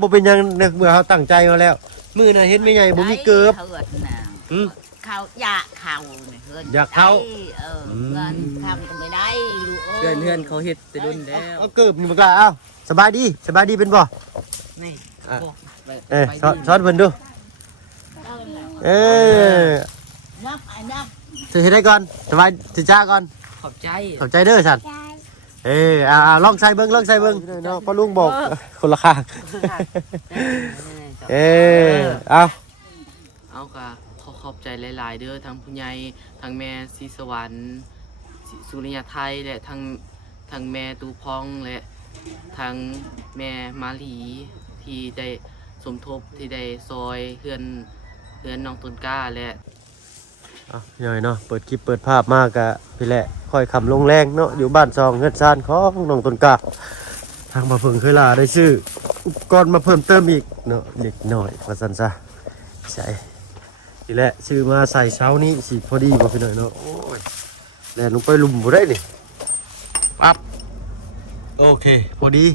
บ่เป็นหยังเมื่อเขาตั้งใจมาแล้วมือน่ะเห็นไม่ใหญ่บ่มีเกือบเขาอยากเขาเนี่ยเพื่อน อยากเข้า เพื่อนทำก็ไม่ได้ลูก เพื่อนเขาเฮ็ดแต่รุ่นแล้ว เอาเกือบนี่บ่กล้าเอาสบายดีเป็นบ่ นี่ สอนเพิ่นดูนับไอ้นับ สิเฮ็ดได้ก่อนสบายสิจ้าก่อน ขอบใจ ขอบใจเด้อสันลองใส่เบิ้งเนาะพ่อลุงบอกคนละข้างเอา เอาค่ะขอบใจหลายๆเด้อทั้งผู้ใหญ่ทั้งแม่ศรีสวรรค์สุริยไทยและทั้งแม่ตูพองและทั้งแม่มาลีที่ได้สมทบที่ได้ซอยเฮือนน้องต้นกล้าและย่อยเนาะเปิดคลิปเปิดภาพมากกะพี่แหละค่อยคำลงแรงเนาะอยู่บ้านซองเฮือนซานของน้องต้นกล้าทางมาเพิ่งเคยลาได้ชื่ออุปกรณ์มาเพิ่มเติมอีกเนาะเด็กหน่อยว่าซั่นซะใช่พี่แหละชื่อมาใส่เช้านี้สิพอดีบ่พี่หน่อยเนาะโอ้ยแล่นลงไปลุมบ่ได้นี่ปั๊บโอเคพอดี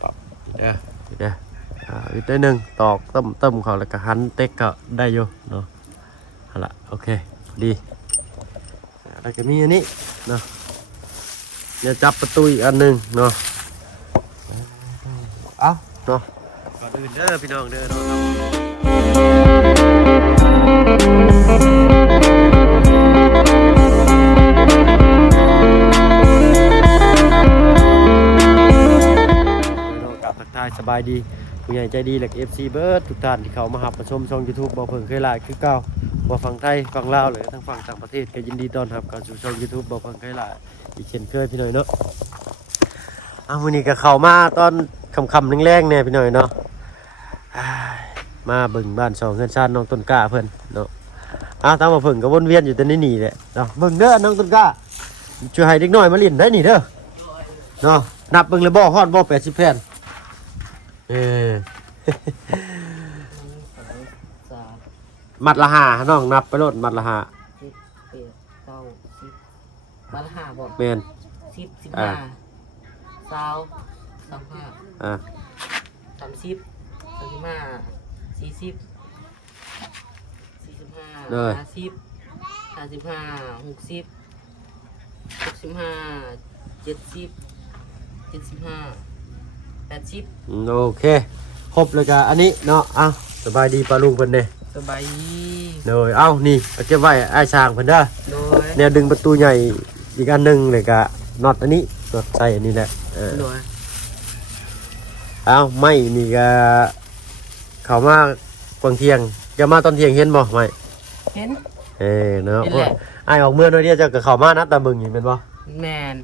ปั๊บเด้ออีกได้หนึ่งตอกต้มเขาแล้วก็หั่นเต็กก็ได้อยู่เนาะเอาละโอเคพอดีแล้วก็มีอันนี้เนาะเดี๋ยวจับประตูอีกอันหนึ่งเนาะเอาเนาะก่อนอื่นเด้อพี่น้องเด้อเนาะกับทักทายสบายดีผู้ใหญ่ใจดีและ FC เบิร์ดทุกท่านที่เขามาหับมาชมช่อง YouTube บ่เพิ่งเคยหลายคือเก่าบ่ฝั่งไทยฝั่งลาวหรือทั้งฝั่งต่างประเทศก็ยินดีต้อนรับเข้าสู่ช่อง YouTube บ่เพิ่งเคยหลายอีกเช่นเคยพี่หน่อยเนาะมื้อนี้ก็เข้ามาตอนค่ำๆแรงๆเนี่ยพี่หน่อยเนาะมาเบิ่งบ้าน2เฮือนซ่านน้องต้นกล้าเพิ่นเนาะตามมาเพิ่งก็วนเวียนอยู่แต่ในนี่แหละเนาะเบิ่งเด้อน้องต้นกล้าช่วยให้เด็กน้อยมาเล่นได้นี่เด้อเนาะนับเบิ่งเลยบ่ฮอดบ่80แผ่นมัดละห้าน้องนับไปโลดมัดละห้าบัลห้าบอก แมน15 20 25 30 35 40 45 50 55 60 65 70 75 80โอเคครบเลยจ้ะอันนี้เนาะสบายดีปลาลุงเพิ่นเด้ สบายดี เลยนี่เอาเก็บไว้ไอ้ช้างเพิ่นเด้อ โดย แนวดึงประตูใหญ่อีกอันหนึงเลยก็น็อตอันนี้น็อตใส่อันนี้แหละโดยไม่นี่ก็เข้ามากวางเที่ยงจะมาตอนเที่ยงเห็นบ่ไม่เห็นเนาะไอ้ออกเมื่อน้อยเดียวจะเข้ามานะตาเบิ่งนี่เป็นบ่แมน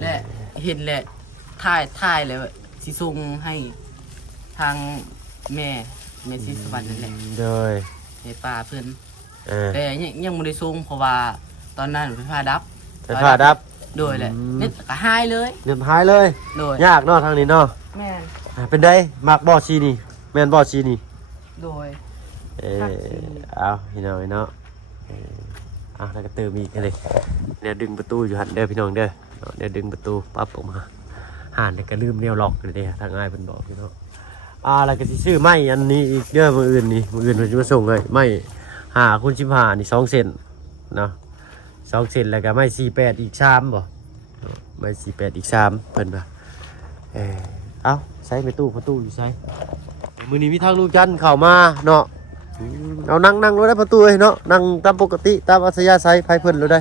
และเห็นแหละถ่ายเลยสิส่งให้ทางแม่ศรีสวรรค์นั่นแหละโดยในป่าเพิ่นแต่ยังบ่ได้ส่งเพราะว่าตอนนั้นไฟฟ้าดับโดยแหละเน็ตก็หายเลยเน็ตหายเลยโดยยากเนาะทางนี้เนาะแม่นเป็นได้มักบ่ชีนี่แม่นบ่ชีนี่โดยพี่น้องเนาะแล้วก็เติมอีกเลยเนี่ยดึงประตูอยู่หันเด้อพี่น้องเด้อเนี่ยดึงประตูปั๊บออกมาหันแล้วก็ลืมแนวล็อกเลยเด้อทางง่ายเพิ่นบอกพี่น้องแล้วก็สิซื้อไม้อันนี้อีกเด้อมื้ออื่นเพิ่นสิมาส่งให้ไม้5 คูณ 15นี่2 เซนเนาะ2 เซนแล้วก็ไม้48อีก3บ่ไม้48อีก3เพิ่นว่าใช้ไปตู้ประตูอยู่ใช้มื้อนี้มีทางลูกจันทร์เข้ามาเนาะเอานั่งรถได้ประตูเลยเนาะนั่งตามปกติตามอัธยาศัยไผเพิ่นรถได้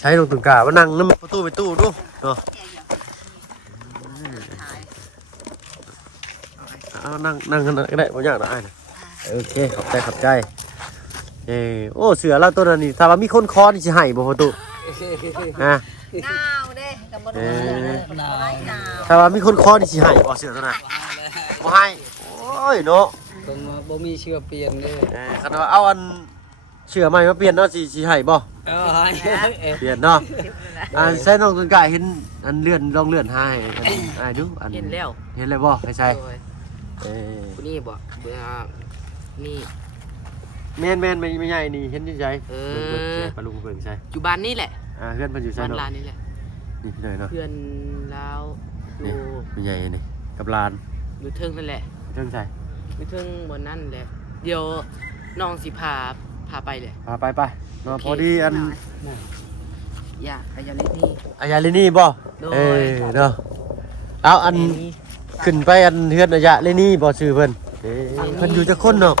ใช้ลงตุ่นกาว่านั่งน้ำประตูไปตู้ดูเนาะนั่งกันก็ได้บ่ยากนะโอเคขอบใจโอ้เสือแล้วตัวนั้นนี่ถ้าว่ามีคนคอนี่สิให้บ่ประตูหนาวเด้กับบ่หนาวถ้าว่ามีคนคอนี่สิให้บ่เสือตัวนั้นบ่ให้โอ้ยเนาะต้องบ่มีเชือกเปลี่ยนเด้คันว่าเอาอันเชือกใหม่มาเปลี่ยนเนาะสิให้บ่เปลี่ยนเนาะใส่น้องต้นกล้าเห็นอันเลื่อนลองเลื่อนให้ดูอันเห็นแล้วบ่ใช่ผู้นี้บ่นี่แม่นไม่ใหญ่นี่เห็นอยู่ใช่ปลาลุงเพิ่งใช่อยู่บ้านนี่แหละ เพื่อนมันอยู่ใช่ บ้าน เนาะ ลานนี่แหละ นี่พี่หน่อยเนาะ เพื่อนแล้วอ นี่ ยู่ พี่ใหญ่นี่กับลาน อยู่เทิงนั่นแหละ เรื่องใจ อยู่เทิงบนนั่นแหละเดี๋ยวน้องสิพาไปเลย ไปเนาะพอดีอัน อย่าไปยาลินี่ อายาลินี่บ่ โดย เนาะเอาอันขึ้นไปอันเฮือนอายาลินี่บ่ชื่อเพิ่นเพิ่นอยู่จักคนเนาะ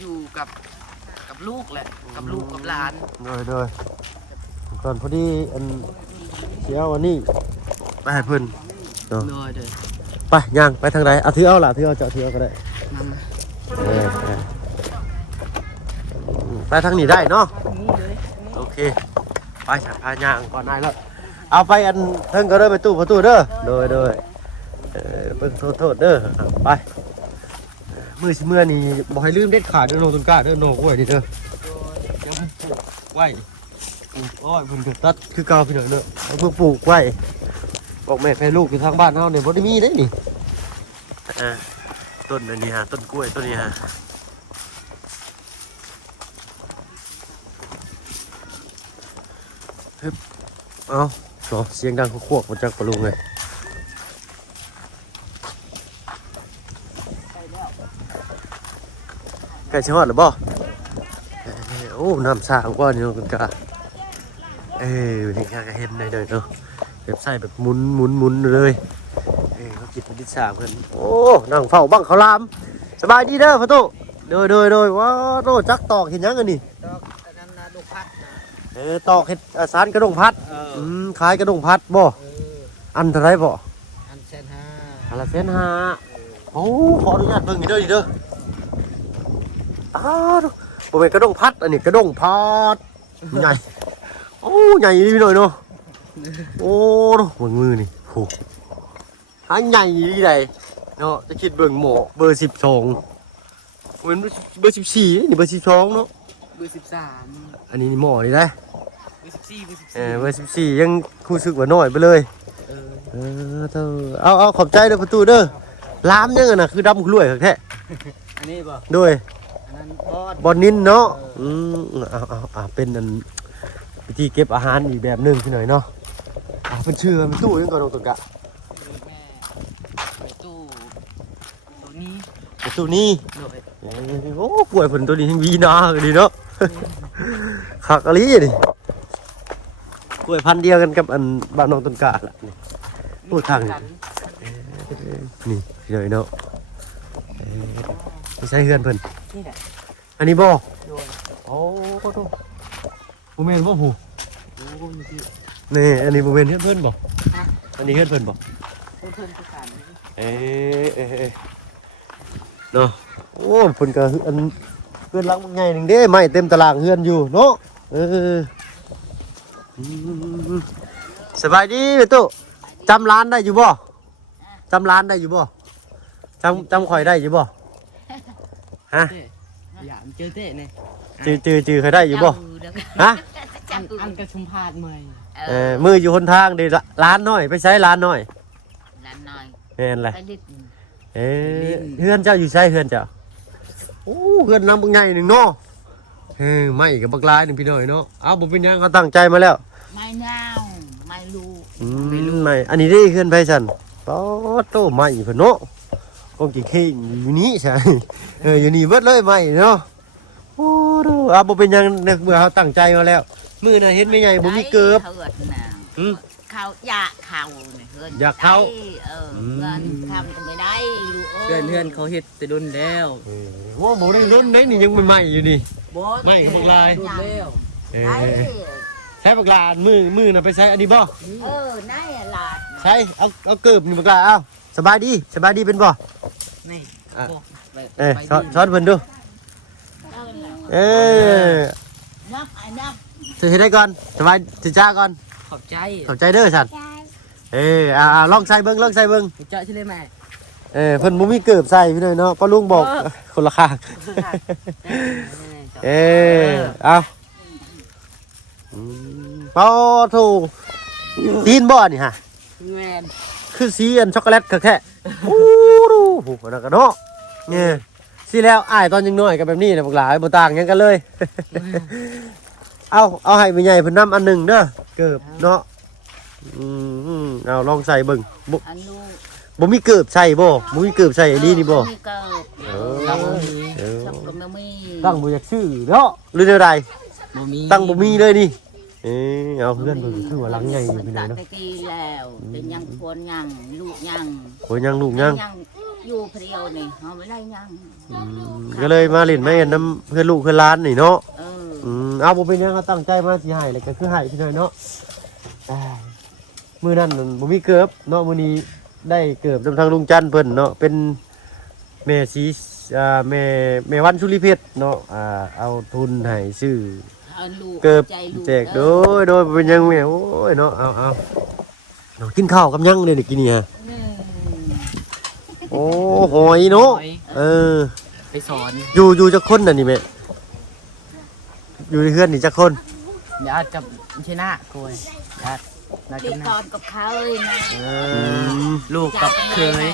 อยู่กับลูกแหละกับลูกกับหลาน โดยก่อนพอดีอันเสียวอันนี้ไปให้เพิ่นเนาะ โดยเด้อ ไปย่างไปทางใดเอาถือเอาล่ะถือเอาเจาะถือเอาก็ได้ มา เออไปทางนี้ได้เนาะ นี่เลย โอเคไปฉันพาย่างก่อนนายแล้วเอาไปอันเพิ่งก็เด้อไปตู้ประตูเด้อโดยเพิ่งโทษเด้อไปมือสิเมื่อนี่บ่ให้ลืมเด็ดขาดเด้อโนตุนก้าเด้อโนกล้วยดิเด้อเดี๋ยวปลูกไว้ปลูกอ้อยเพิ่นก็ตัดคือเก่าพี่น้องเด้อเอาเพิ่งปลูกไว้บอกแม่ให้ลูกอยู่ทางบ้านเฮาเนี่ยบ่ได้มีเด้นี่ต้นอันนี้ฮะต้นกล้วยต้นนี้ฮะเอาเสียงดังควกๆมาจากปลุงเลยไก่ชิฮอดหรือบ่โอ้น้ำสางกว่านี่เนาะคุณกาเห็นแค่เห็นเลยเนาะแบบใส่แบบหมุนเลยเขากินเป็นดิสาเพื่อนโอ้นั่งเฝ้าบังเขาลามสบายดีเด้อพ่อโตโดยว้าโตจักตอกเห็นยังกันนี่ ดอกอันนั้นนะดอกพัดนะ ตอกเห็ดสารกระดงพัดขายกระดงพัดบ่อันเท่าไรบ่ อันเซนห้า อันละ150,000โอ้ขออนุญาตเบิ่งอีกเด้อเด้อบ่แม่นกระดงพัดอันนี้กระดงพัดใหญ่โอ้ใหญ่นี่หน่อยเนาะโอ้เบิ่งมือนี่โหหาใหญ่อีไดเนาะจะคิดเบิ่งหมอเบอร์12เหมือนเบอร์14นี่เบอร์12เนาะ เบอร์13 อันนี้หมอนี่ได้ เบอร์14เบอร์14 เบอร์14ยังรู้สึกว่าน้อยไปเลย เอาขอบใจเด้อประตูเด้อล้ามยังน่ะคือดำกล้วยแท้ อันนี้ป่ะ ด้วย อันนั้นบอลนินเนาะเอาเป็นอันวิธีเก็บอาหารอีกแบบหนึงพี่หน่อยเนาะเป็นชื่อมันตู้ยังก่อนตรงตุกะ แม่ไปตู้นี้ ประตูนี้ โดย โอ้กล้วยผลตัวนี้ทั้งวีนาดีเนาะขักอะไรดิกล้วยพันธุ์เดียวกันกับอันบ้านน้องต้นกะล่ะพูดทางนี่พี่หน่อยเนาะไม่ใช่เฮือนเพิ่น นี่แหละ อันนี้บ่ โดย โอ้โหผมเห็นว่าหู โอ้ยนี่ นี่อันนี้ผมเห็นเพื่อนบ่อันนี้เพื่อนบ่ เพิ่นประกาศ เอ๊ะเนาะโอ้เพิ่นก็อันเพื่อนรักมันใหญ่หนึ่งเด้ไม่เต็มตารางเฮือนอยู่เนาะสบายดีพี่ตุ๊จำร้านได้อยู่บ่จำร้านได้อยู่บ่จำข่อยได้อยู่บ่ฮะ อย่าเจอเต้เนี่ย จือเคยได้อยู่บ่ฮะ อันกระชุมพาดเมย มืออยู่คนทางเดี๋ยวร้านน้อยไปใช้ร้านน้อย ร้านน้อย เห็นไร ไปลิด เฮือนเจ้าอยู่ใช้เฮือนเจ้าโอ้เฮือนน้ำบางไงหนึ่งเนาะไม่กับบักลายหนึ่งพี่น้อยเนาะเอาบ่เป็นยังเขาตั้งใจมาแล้ว ไม่เน่าไม่รู้ ไม่อันนี้ได้เฮือนไพสันโตไม่เพิ่นเนาะกองกี่เข่งอยู่นี้ใช่อยู่นี่เบิดเลยไม่เนาะโอ้ดูบ่เป็นยังเมื่อเขาตั้งใจมาแล้วมือน่ะเห็นไม่ใหญ่บ่มีเกือบ เหิดน่ะเขาอยากเขาเนี่ยเหิน อยากเข้า เงินทำก็ไม่ได้ลูก เพื่อนเขาเฮ็ดแต่ดุนแล้ว โอ้บ่ได้รุ่นเด้นี่ยังใหม่ๆอยู่นี่ บด ไม่กับบักลาย ดุนแล้ว ได้ ใช้บักลามือน่ะไปใช้อันนี้บ่ นายหลาด ใช่เอาเกิบนี่บักลาเอาสบายดีเป็นบ่ นี่ ช้อนเพิ่นดูนับไอ้นับ จะเฮ็ดได้ก่อนสบายสิจ้าก่อน ขอบใจ ขอบใจเด้อสันลองใส่เบิ่งขอบใจ ขอบใจใช่ไหมแม่ เพิ่นบ่มีเกิบใส่พี่น้อยเนาะก็ลุงบอกคนละข้างเอาเป้าถูกตีนบ่นี่ฮะ แม่ คือสีอันช็อกโกแลตแค่โอ้ดูโหนั่นก็เนาะเนี่ยสิแล้วอ้ายตอนยังน้อยก็แบบนี้นะพวกหลายบ่ต่างหยังกันเลย เอาให้แม่ใหญ่เพิ่นนํอันหนึงเด้อเกิบเนาะเอาลองใส่เบิ่งบ่ อันลูก บ่มีเกิบใส่บ่มีเกิบใส่อันนี้นี่บ่ มีเกิบ เอ เราบ่ อ มี ชอบก็ไม่มี ตั้งบ่อยากซื้อเนาะหรือแนวใด บ่มี ตั้งบ่มีเลยนี่เอาเพื่อนเพิ่นคือว่าหลังใหญ่อยู่พี่น้อย ตั เนาะ ดไปตีแล้วเป็นยังควรยังลูกยัง โอ้ยยังลูกยัง อยู่เพรียวนี่เฮาไม่ได้ยัง ก็เลยมาเล่นมาเห็นน้ำเพื่อนลูกเพื่อนหล้านนี่เนาะ เออ เอาบ่เป็นหยังเขาตั้งใจมาสิให้เลยก็คือให้พี่น้อยเนาะมื้อนั้นนั่นบ่มีเกิบเนาะมื้อนี้ได้เกิบทางลุงจันทร์เพิ่นเนาะเป็นแม่สีแม่วันชุลิเพชรเนาะเอาทุนให้ซื้อ เอาลูก เกิบ ใจลูก แจกโดยเป็นหยังแม่โอ้ยเนาะเอาน้องกินข้าวกับหยังเนี่ยกินนี่ฮะ อืม โอ้หอยเนาะเออ ไปสอน อยู่จักคนน่ะนี่แม่อยู่ในเฮือนนี่จักคน ญาติกับชนะกวยญาตินาย ติ กั ด บ ต นา อนกับเขาเลยนะ ลูกกับเคย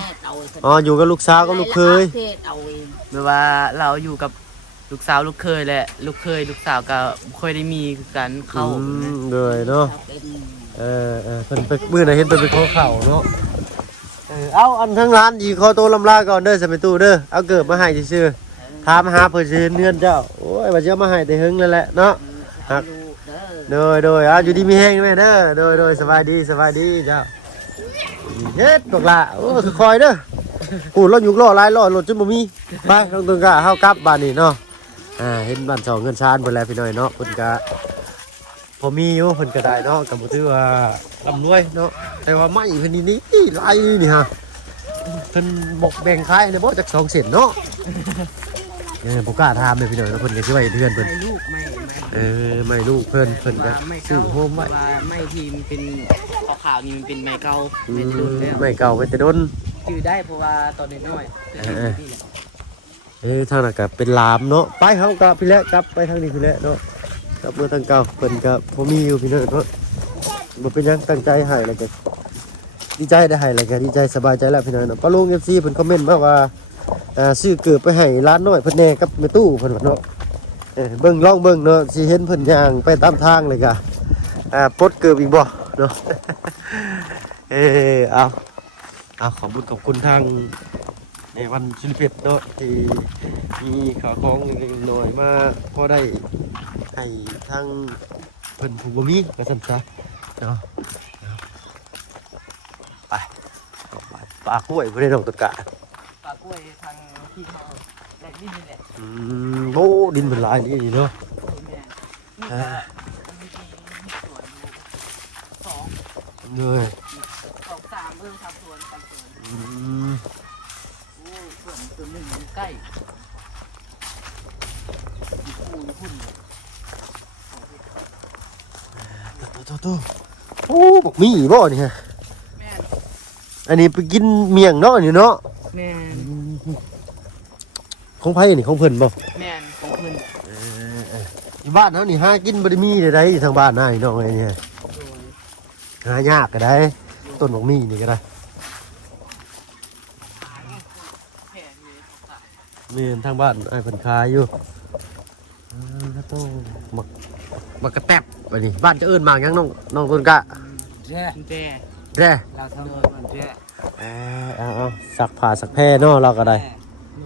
อ๋ออยู่กับลูกสาวกับลูกเคย เอาเอง แบบว่าเราอยู่กับลูกสาวลูกเคยแหละลูกเคยลูกสาวก็บ่ค่อยได้มีกันเข้า เลยเนาะ เขาเป็น เพิ่นไปมื้อน่ะเห็นเพิ่นไปขอข้าวเนาะเอาอันทั้งร้านอีขอตัวลำลาก่อนเด้อสมัยตู้เด้อเอาเกิบมาให้ซื่อๆถามหาเพิ่นสิเฮือนเจ้าโอ้ยว่าจะมาให้แต่หึงนั่นแหละเนาะ เอาลูกเด้อ โดยอยู่ดีมีแห้งแม่เด้อโดยสบายดีเจ้าเฮ็ดบอกละโอ้คอยเด้อกูรถอยู่ล้อหลายล้อรถจนบ่มีไปต้องตึงกะเฮากลับบ้านนี่เนาะเห็นบ้านสองเงินชานเพิ่นแล้วพี่น้อยเนาะเพิ่นก็พอมีอยู่เพิ่นก็ได้เนาะก็บ่ถือว่าร่ำรวยเนาะแต่ว่าไม่เพิ่นนี่หลายนี่ฮะเพิ่นบอกแบ่งขายได้บ่จัก2เส้นเนาะบ่กล้าถามเลยพี่น้อยเนาะเพิ่นก็สิไว้เดือนเพิ่น ลูกไม่ ไม่ลูกเพิ่นก็ ไม่ ซื้อ เก่า โฮมไว้ ว่าไม่ทีมเป็นขาวๆนี่มันเป็นไม้เก่าเป็นรุ่นแล้ว ไม่เก่าไปแต่ดน จือได้เพราะว่าตอนน้อยๆแต่ที่นี่แหละ ทางนั้นก็เป็นลามเนาะไปเฮากลับพี่แล้วกลับไปทางนี้พี่แล้วเนาะกลับเมื่อทางเก่าเพิ่นก็บ่มีอยู่พี่น้องเนาะบ่เป็นหยังตั้งใจให้แล้วก็ดีใจได้ให้แล้วก็ดีใจสบายใจแล้วพี่น้องเนาะปะลุง FC เพิ่นคอมเมนต์มาว่าซื้อเกือบไปให้ร้านน้อยเพิ่นแน่กับแม่ตู้เพิ่นว่าเนาะเบิ่งลองเบิ่งเนาะสิเห็นเพิ่นย่างไปตามทางเลยก็ปลดเกือบอีกบ่เนาะ เอาขอบคุณทางในวันชิลเพชรเนาะที่มีข่าวของเล็กๆน้อยมาพอได้ให้ทางเพิ่นผู้บ่มีก็ซั่นซะเนาะไปเอาไปปลาห้วยบ่ได้ดอกตะกะ ปลากล้วยทางที่เขาแหลกนี่แหละ โอ้ดินมันหลายนี่เนาะ แม่นี่ อ่า ก็มีสวนอยู่สอง เด้อ สองสามทำสวนทำสวน อืม โอ้ส่วนตัวหนึ่งอยู่ใกล้อยู่คู่อยู่พุ่น โตโอ้บอกมีบ่นี่ฮะ แม่น อันนี้ไปกินเมี่ยงเนาะนี่เนาะ แม่น ของไผนี่ของเพิ่นบ่ แม่นของเพิ่น อยู่บ้านเฮานี่หากินบ่ได้มีได้ทางบ้านนายน้องไอ้นี่ฮะ โดย หายากก็ได้ต้นบอกมีนี่ก็ได้ แผ่นอยู่ในสาย มีทางบ้านไอ้เพิ่นขายอยู่โตมักกระแตบอันนี้บ้านจะเอิ้นหมากหยังน้องต้นกะ แร่แร่ แร่ เราทำมันแร่ เอาสักผ้าสักแพรเนาะเราก็ได้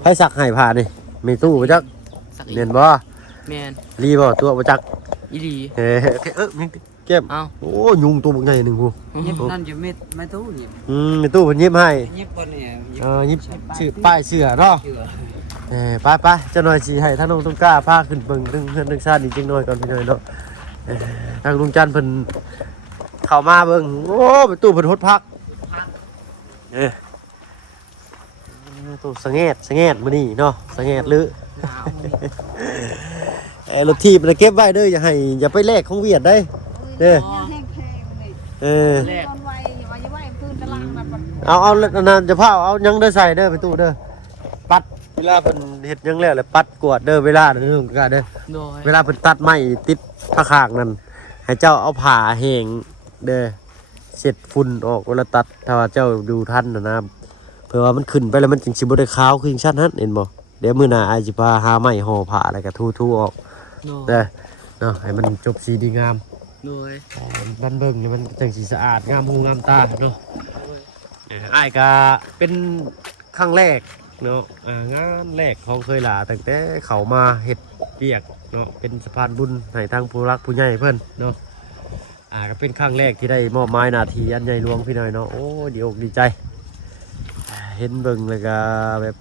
ให้สักให้ผ้านี่มีตู้บ่จัก สัก เรียนบ่ แม่น รีบ่ตัวบ่จัก อีหลี มีเก็บ เอ้า โอ้ยุงตัวบักใหญ่หนึงพู ยิบนั่นจะไม่ตู้ยิบ มีตู้เพิ่นเย็บให้ ยิบคนเนี่ยยิบ ยิบชื่อป้ายเสื้อเนาะ เชื่อ ไปเจ้าหน่อยสิให้ท่านน้องต้นกล้าพาขึ้นเบิ่งเรื่องเพื่อนเรื่องชาตินี่จังหน่อยก่อนพี่น้อยเนาะทางลุงจันทร์เพิ่นเข้ามาเบิ่งโอ้ประตูเพิ่นฮดพักตู้สะแงดมื้อนี้เนาะสะแงดลือ หนาวมื้อนี้ รถทีบนะเก็บไว้เด้ออย่าไปแลกของเวียดได้เด้อ แห้งๆนี่ แรก ตอนไว้อย่าไว้พื้นตารางนะปัด เอานานจะพาเอายังเด้อใส่เด้อประตูเด้อปัดเวลาเพิ่นเฮ็ดยังแล้วเลยปัดกวาดเด้อเวลาเด้อลุงกล้าเด้อ โดย เวลาเพิ่นตัดไม้ติดผ้าคางนั่นให้เจ้าเอาผ้าแห้งเด้อเช็ดฝุ่นออกเวลาตัดถ้าว่าเจ้าดูทันนะเพื่อว่ามันขึ้นไปแล้วมันจึงสิบ่ได้ขาวคือจังซั่นนั้นเห็นบ่เดี๋ยวมื้อหน้าอายสิพาหาไม้ห่อผ้าแล้วก็ทูๆออก โดย เด้อ เนาะให้มันจบสีดีงาม โดย บ้านเบิ่งนี่มันจังสีสะอาดงามหูงามตาเนาะอ้ายก็เป็นครั้งแรกเนาะงานแรกของเคยหลาตั้งแต่เขามาเฮ็ดเปียกเนาะเป็นสะพานบุญให้ทางผู้รักผู้ใหญ่เพิ่นเนาะก็เป็นครั้งแรกที่ได้มอบหมายหน้าที่อันใหญ่หลวงพี่น้อยเนาะโอ้ดีอกดีใจเห็นเบิ่งแล้วก็แบบ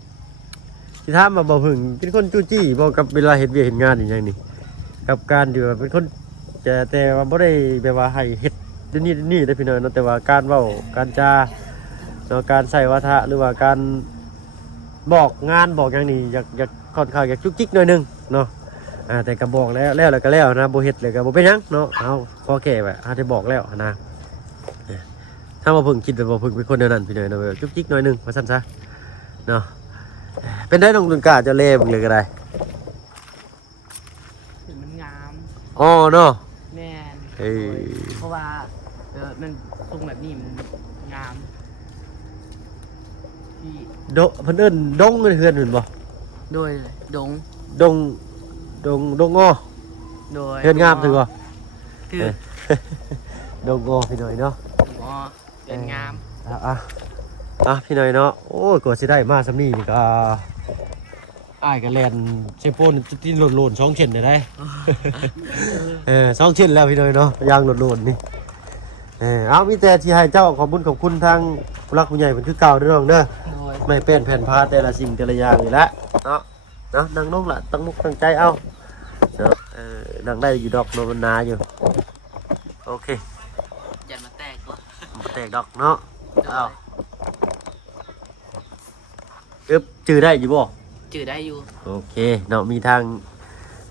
ที่ถามมาบ่พึ่งเป็นคนจู้จี้บ่กับเวลาเฮ็ดเวียกเฮ็ดงานอย่างนี้กับการที่ว่าเป็นคนแต่ว่าบ่ได้แบบว่าให้เฮ็ดนี่ได้พี่น้อยเนาะแต่ว่าการเว้าการจาเนาะการใช้วาทะหรือว่าการบอกงานบอกอย่างนี้อยากค่อนข้างอยากจุกจิกหน่อยนึงเนาะแต่ก็บอกแล้วก็แล้วนะบ่เฮ็ดเลยก็บ่เป็นหยังเนาะเอาขอแก้ไว้ได้บอกแล้วนะถ้าบ่พึ่งคิดว่าบ่พึ่งเป็นคนเดียวนั้นพี่น้อยเนาะจุกจิกหน่อยนึงว่าซั่นซะเนาะเป็นได้น้องตุนกาเจ้าเล่บ่เลยก็ได้ ถึงมันงาม อ๋อเนาะ แม่น เอ้ย เพราะว่ามันทรงแบบนี้มันงามที่ เพิ่นเอิ้นดงเฮือนเพิ่นบ่ โดยดง ดงอ้อ โดย เฮือนงามถือบ่ คือ ดงอ้อพี่น้อยเนาะ อ๋อเป็นงาม พี่น้อยเนาะโอ้ยกว่าสิได้มาสำนี้นี่ก็อ้ายก็แล่นเชฟโปนที่โลน2เช่นได้ 2เช่นแล้วพี่น้อยเนาะยางโลนนี่เอามีแต่ที่ให้เจ้าขอบคุณทางผู้รักผู้ใหญ่เพิ่นคือเก่าเด้อน้องเด้อ โดย ไม่เป็นแผ่นพาแต่ละสิ่งแต่ละอย่างนี่แหละเนาะนั่งลงล่ะตั้งมุกตั้งใจเอาเนาะนั่งได้อยู่ดอกโนมันนาอยู่โอเค ยันมาแตกก่อน แตกดอกเนาะเอาจื้อได้อยู่บ่ จืดได้อยู่ โอเคเนาะมีทาง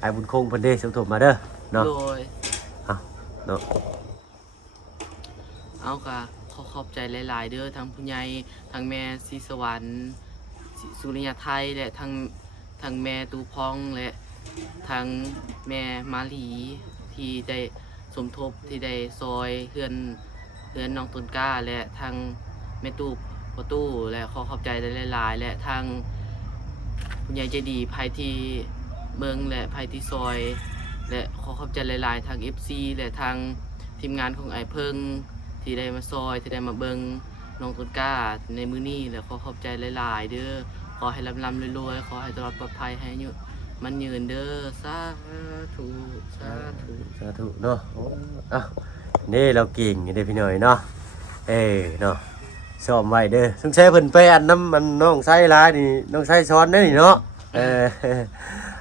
ไอ้บุญคงเพิ่นได้สมทบมาเด้อเนาะ โดย เนาะ เอาค่ะขอบใจหลายๆเด้อทั้งผู้ใหญ่ทั้งแม่ศรีสวรรค์สุริยาไทยและทั้งแม่ตูพองและทั้งแม่มาลีที่ได้สมทบที่ได้ซอยเฮือนน้องต้นกล้าและทางแม่ตู้พ่อตู้และขอบใจหลายๆและทางผู้ใหญ่ใจดีภายที่เมืองและภายที่ซอย และขอบใจหลายๆทาง FC และทางทีมงานของไอเพิ่งที่ได้มาซอยที่ได้มาเบิงน้องต้นกล้าในมื้อนี้และขอบใจหลายๆเด้อขอให้ร่ำๆรวยๆขอให้ตลอดปลอดภัยให้อยู่มันยืนเด้อสาธุสาธุ สาธุเนาะนี่เราเก่งนี่เด้อพี่น้อยเนาะเนาะซ้อมไว้เด้อสงสัยเพิ่นไปอันน้ำมันน้องไส้หลายนี่น้องไส้ซ้อนเด้อนี่เนาะ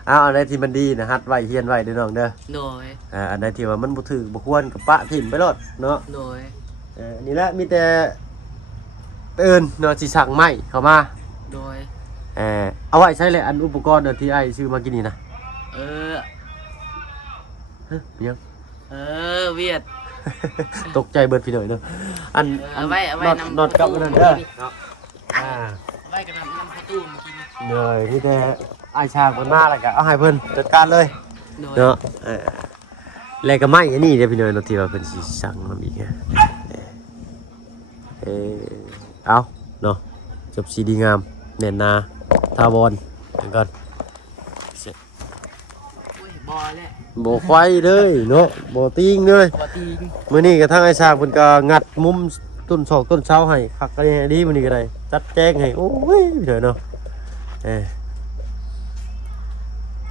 เอาอันใดที่มันดีนะฮัดไว้เฮียนไว้เด้อน้องเด้อ โดย อันใดที่ว่ามันบ่ถือบ่ควรกับปะถิ่มไปโลดเนาะ โดย นี่แหละมีแต่เอิ้นเนาะสิสั่งไม้เข้ามา โดย เอาไว้ใช้เลยอันอุปกรณ์ที่ไอ้ซื้อมากินนี่นะ เออ ยัง เวียด ตกใจเบิดพี่หน่อยเนาะอัน เอาไว้ นอดกับอันนั่นเด้อเนาะเอาไว้กับน้ำประตูเมื่อกี้นี้ เหนื่อยมีแต่ไอ้ชางเพิ่นมาแล้วก็เอาให้เพิ่นจัดการเลย โดย เนาะแล้วก็ไม้อันนี้เด้อพี่หน่อยเนาะที่ว่าเพิ่นสิสั่งมาอีกเอาเนาะจบสีดีงามแน่นนาทาวรกันก่อน โอ้ยบอแหละ บ่ไฟเลยเนาะบ่ติ้งเลย ปกติ มื้อนี้ก็ทางไอ้ชางเพิ่นก็งัดมุมต้นศอกต้นเสาให้คักอะไรดีมื้อนี้ก็ได้จัดแจงให้โอ้ยเถอะเนาะ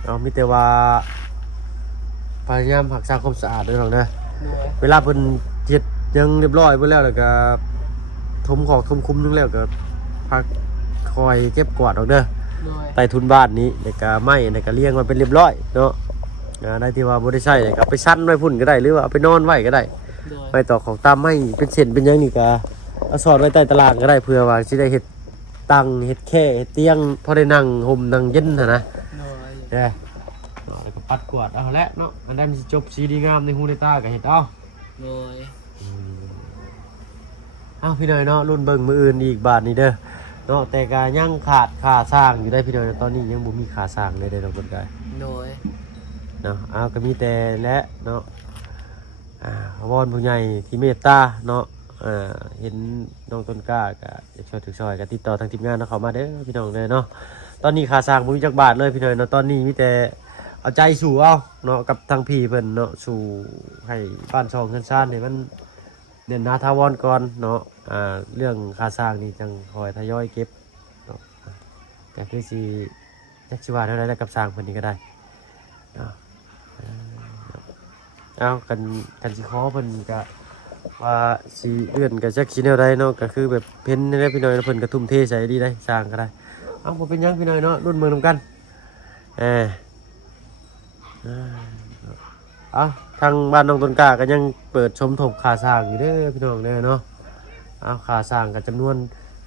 เอามีแต่ว่าพยายามรักษาความสะอาดเด้อน้องเด้อ โดย เวลาเพิ่นเฮ็ดยังเรียบร้อยเบิดแล้วก็ทมของทมคุมนึงแล้วก็พักคอยเก็บกวาดออกเด้อ โดย ใต้ทุนบ้านนี้แล้วก็ไม้แล้วก็เลี้ยงมันเป็นเรียบร้อยเนาะได้ที่ว่าบ่ได้ใช้ก็ไปชั้นไว้พุ่นก็ได้หรือว่าเอาไปนอนไว้ก็ได้ โดย ไปต่อของตามไม้เป็นเส้นเป็นหยังนี่ก็เอาสอดไว้ใต้ตารางก็ได้เพื่อว่าสิได้เฮ็ดตังเฮ็ดแค่เฮ็ดเตียงพอได้นั่งห่มนั่งเย็นนะ โดย แล้วก็ปัดกวาดเอาละเนาะอันนั้นสิจบสีดีงามในหูในตาก็เฮ็ดเอา โดย พี่น้อยเนาะรุ่นเบิ่งมืออื่นอีกบาทนี้เด้อเนาะแต่ก็ยังขาดค่าสร้างอยู่ได้พี่น้อยตอนนี้ยังบ่มีค่าสร้างเลยเด้อทุกคนกาย โดย เนาะก็มีแต่และเนาะวอนผู้ใหญ่ที่เมตตาเนาะเห็นน้องต้นกล้าก็อยากช่วยถึกซอยก็ติดต่อทางทีมงานเนาะเข้ามาเด้อพี่น้องเลยเนาะตอนนี้ค่าสร้างบ่มีจักบาทเลยพี่น้อยเนาะตอนนี้มีแต่ เอาใจสู่เอาเนาะกับทางพี่เพิ่นเนาะสู่ให้บ้านช่องเงินซ่านนี่มันเด่นหนาทาวรก่อนเนาะเรื่องค่าสร้างนี่จังคอยทยอยเก็บเนาะก็คือสิจักสิว่าเท่าไรแล้วกับสร้างเพิ่นนี่ก็ได้เนาะเอากันสิขอเพิ่นก็ว่าสิเลื่อนก็จักสิแนวใดเนาะก็คือแบบเพิ่นนี่แหละพี่น้อยเพิ่นก็ทุ่มเทใส่ดีได้สร้างก็ได้เอาบ่เป็นหยังพี่น้อยเนาะรุ่นเมืองนํกันทางบ้านน้องต้นกล้าก็ยังเปิดชมทบค่าสร้างอยู่เด้อพี่น้องเด้อเนาะเอาค่าสร้างก็จำนวน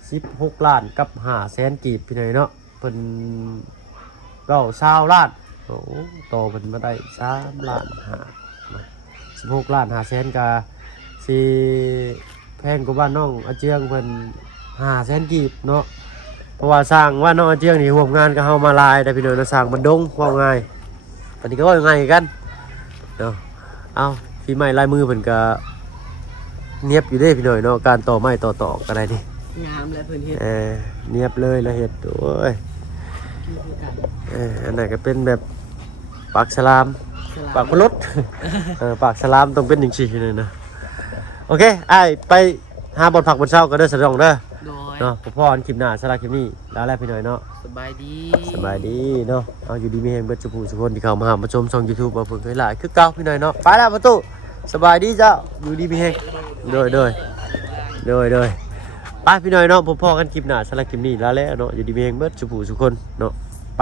16ล้านกับ500,000กีบพี่น้อยเนาะเพิ่น20ล้านโอ้โตเพิ่นมาได้3ล้าน5 16ล้าน500,000ก็สิแพงกว่าบ้านน้องอาเจียงเพิ่น500,000กีบเนาะเพราะว่าสร้างว่าน้องอาเจียงนี่ร่วมงานกับเฮามาหลายได้พี่น้อยเนาะสร้างบันดงว่าง่ายปานนี้ก็ว่าง่ายกันเนาะเอาฝีไม้ลายมือเพิ่นก็เนียบอยู่เด้พี่น้อยเนาะการต่อไม้ต่อก็ได้นี่ งามและเพิ่นเฮ็ด เนียบเลยแล้วเฮ็ดโอ้ยอันนั้นก็เป็นแบบปากฉลามปากพลุด ปากฉลามต้องเป็นจังซี่พี่น้อยนะโอเคอ้ายไปหาบ่อนผักบ่อนเช้าก็เด้อสะดองเด้อ โดย เนาะพอๆคลิปหน้าสำหรับคลิปนี้แล้วแหละพี่น้อยเนาะ สบายดี สบายดีเนาะเอาอยู่ดีมีแฮงเบิดจุผู้ทุกคนที่เข้ามาหามาชมช่อง YouTube บ่เพิ่นเคยหลายคือเก่าพี่น้อยเนาะไปแล้วประตูสบายดีเจ้าอยู่ดีมีแฮงโดยไปพี่น้อยเนาะพบกันคลิปหน้าสำหรับคลิปนี้แล้วแหละเนาะอยู่ดีมีแฮงเบิดจุผู้ทุกคนเนาะไป